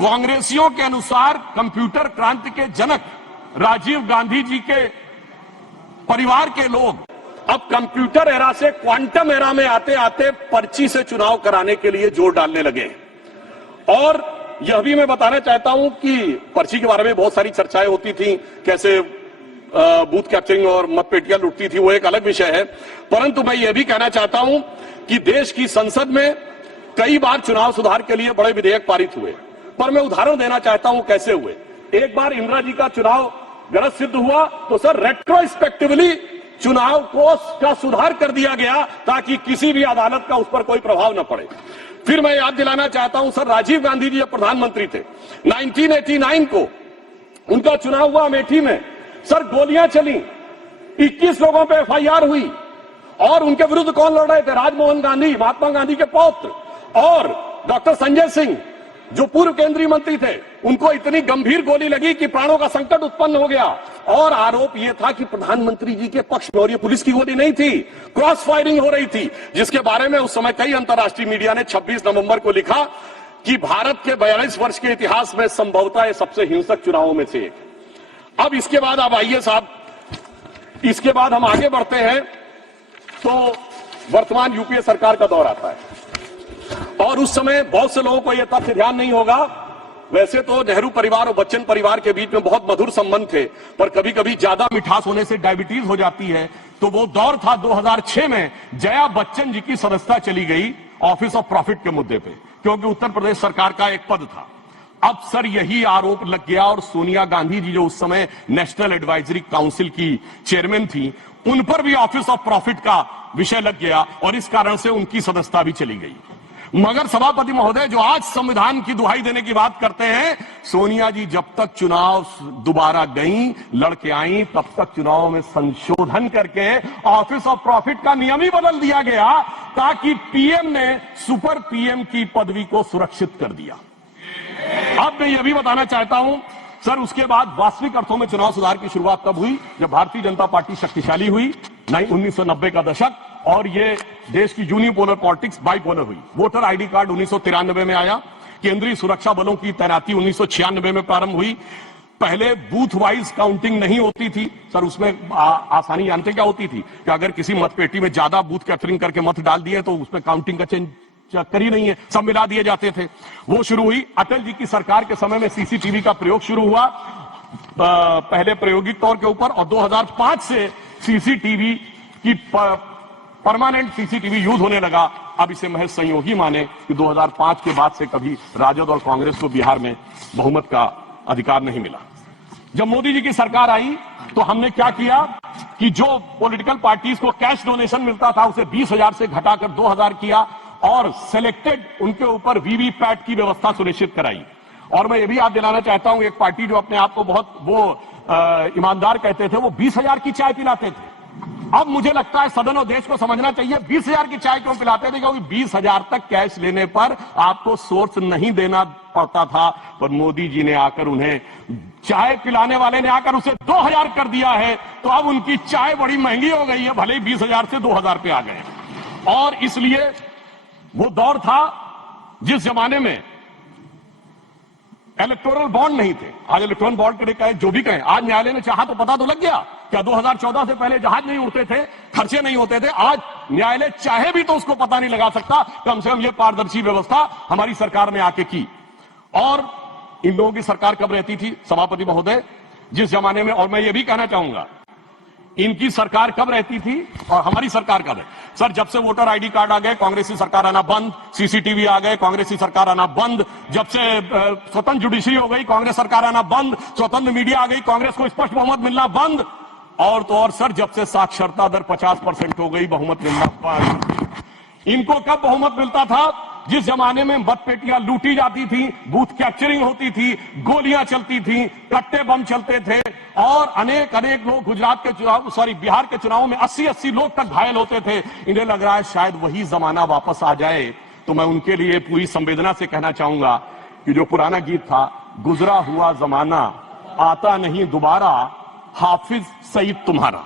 कांग्रेसियों के अनुसार कंप्यूटर क्रांति के जनक राजीव गांधी जी के परिवार के लोग अब कंप्यूटर एरा से क्वांटम एरा में आते आते पर्ची से चुनाव कराने के लिए जोर डालने लगे। और यह भी मैं बताना चाहता हूं कि पर्ची के बारे में बहुत सारी चर्चाएं होती थी, कैसे बूथ कैप्चरिंग और मतपेटियां लुटती थी, वो एक अलग विषय है। परंतु मैं यह भी कहना चाहता हूं कि देश की संसद में कई बार चुनाव सुधार के लिए बड़े विधेयक पारित हुए, पर मैं उदाहरण देना चाहता हूं कैसे हुए। एक बार इंदिरा जी का चुनाव गलत सिद्ध हुआ तो सर रेट्रोस्पेक्टिवली चुनाव का सुधार कर दिया गया ताकि किसी भी अदालत का उस पर कोई प्रभाव न पड़े। फिर मैं याद दिलाना चाहता हूं सर, राजीव गांधी जी जब प्रधानमंत्री थे 1989 को उनका चुनाव हुआ अमेठी में, सर गोलियां चली, 21 लोगों पे एफआईआर हुई और उनके विरुद्ध कौन लड़ रहे थे? राजमोहन गांधी, महात्मा गांधी के पौत्र, और डॉक्टर संजय सिंह जो पूर्व केंद्रीय मंत्री थे, उनको इतनी गंभीर गोली लगी कि प्राणों का संकट उत्पन्न हो गया। और आरोप यह था कि प्रधानमंत्री जी के पक्ष में, और ये पुलिस की गोली नहीं थी, क्रॉस फायरिंग हो रही थी, जिसके बारे में उस समय कई अंतर्राष्ट्रीय मीडिया ने 26 नवंबर को लिखा कि भारत के 42 वर्ष के इतिहास में संभवतः ये सबसे हिंसक चुनावों में से एक। अब इसके बाद आप आइए साहब, इसके बाद हम आगे बढ़ते हैं तो वर्तमान यूपीए सरकार का दौर आता है। और उस समय बहुत से लोगों को यह तथ्य ध्यान नहीं होगा, वैसे तो नेहरू परिवार और बच्चन परिवार के बीच में बहुत मधुर संबंध थे, पर कभी कभी ज्यादा मिठास होने से डायबिटीज हो जाती है। तो वो दौर था 2006 में जया बच्चन जी की सदस्यता चली गई ऑफिस ऑफ प्रॉफिट के मुद्दे पे, क्योंकि उत्तर प्रदेश सरकार का एक पद था। अब सर यही आरोप लग गया और सोनिया गांधी जी जो उस समय नेशनल एडवाइजरी काउंसिल की चेयरमैन थी, उन पर भी ऑफिस ऑफ प्रॉफिट का विषय लग गया और इस कारण से उनकी सदस्यता भी चली गई। मगर सभापति महोदय, जो आज संविधान की दुहाई देने की बात करते हैं, सोनिया जी जब तक चुनाव दोबारा गईं, लड़के आईं, तब तक चुनाव में संशोधन करके ऑफिस ऑफ प्रॉफिट का नियम ही बदल दिया गया ताकि पीएम ने सुपर पीएम की पदवी को सुरक्षित कर दिया। अब मैं यह भी बताना चाहता हूं सर, उसके बाद वास्तविक अर्थों में चुनाव सुधार की शुरुआत तब हुई जब भारतीय जनता पार्टी शक्तिशाली हुई, 1990 का दशक, और ये देश की यूनिपोलर पॉलिटिक्स बाइपोलर हुई। वोटर आईडी कार्ड 1993 में आया, केंद्रीय सुरक्षा बलों की तैनाती 1996 में प्रारंभ हुई। पहले बूथ वाइज काउंटिंग नहीं होती थी सर, उसमें आसानी जानते क्या होती थी कि अगर किसी मतपेटी में ज्यादा बूथ कैप्चरिंग करके मत डाल दिए तो उसमें काउंटिंग का चक्कर ही नहीं है, सब मिला दिए जाते थे। वो शुरू हुई। अटल जी की सरकार के समय में सीसीटीवी का प्रयोग शुरू हुआ, पहले प्रायोगिक तौर के ऊपर, और 2005 से सीसीटीवी की परमानेंट सीसीटीवी यूज होने लगा। अब इसे महज संयोग ही माने कि 2005 के बाद से कभी राजद और कांग्रेस को बिहार में बहुमत का अधिकार नहीं मिला। जब मोदी जी की सरकार आई तो हमने क्या किया कि जो पॉलिटिकल पार्टीज को कैश डोनेशन मिलता था उसे 20,000 से घटाकर 2,000 किया और सिलेक्टेड उनके ऊपर वीवीपैट की व्यवस्था सुनिश्चित कराई। और मैं ये भी याद दिलाना चाहता हूं, एक पार्टी जो अपने आप को बहुत ईमानदार कहते थे, वो 20,000 की चाय पिलाते थे। अब मुझे लगता है सदन और देश को समझना चाहिए 20,000 की चाय क्यों पिलाते थे, क्योंकि 20,000 तक कैश लेने पर आपको सोर्स नहीं देना पड़ता था, पर मोदी जी ने आकर उन्हें, चाय पिलाने वाले ने आकर उसे 2,000 कर दिया है। तो अब उनकी चाय बड़ी महंगी हो गई है, भले ही 20,000 से 2,000 पे आ गए। और इसलिए वो दौर था जिस जमाने में इलेक्टोरल बॉन्ड नहीं थे। आज इलेक्टोरल बॉन्ड के कहे जो भी कहें, आज न्यायालय ने चाहा तो पता तो लग गया। क्या 2014 से पहले जहाज नहीं उड़ते थे, खर्चे नहीं होते थे? आज न्यायालय चाहे भी तो उसको पता नहीं लगा सकता। कम से कम ये पारदर्शी व्यवस्था हमारी सरकार ने आके की। और इन लोगों की सरकार कब रहती थी सभापति महोदय, जिस जमाने में, और मैं ये भी कहना चाहूंगा, इनकी सरकार कब रहती थी और हमारी सरकार कब है? सर, जब से वोटर आईडी कार्ड आ गए कांग्रेसी सरकार आना बंद, सीसीटीवी आ गए कांग्रेसी सरकार आना बंद, जब से स्वतंत्र जुडिशरी हो गई कांग्रेस सरकार आना बंद, स्वतंत्र मीडिया आ गई कांग्रेस को स्पष्ट बहुमत मिलना बंद, और तो और सर जब से साक्षरता दर 50% हो गई बहुमत मिलना बंद। इनको कब बहुमत मिलता था? जिस जमाने में मतपेटियां लूटी जाती थी, बूथ कैप्चरिंग होती थी, गोलियां चलती थी, कट्टे बम चलते थे और अनेक लोग गुजरात के चुनाव, बिहार के चुनाव में 80-80 लोग तक घायल होते थे। इन्हें लग रहा है शायद वही जमाना वापस आ जाए। तो मैं उनके लिए पूरी संवेदना से कहना चाहूंगा कि जो पुराना गीत था, गुजरा हुआ जमाना आता नहीं दोबारा, हाफिज सईद तुम्हारा।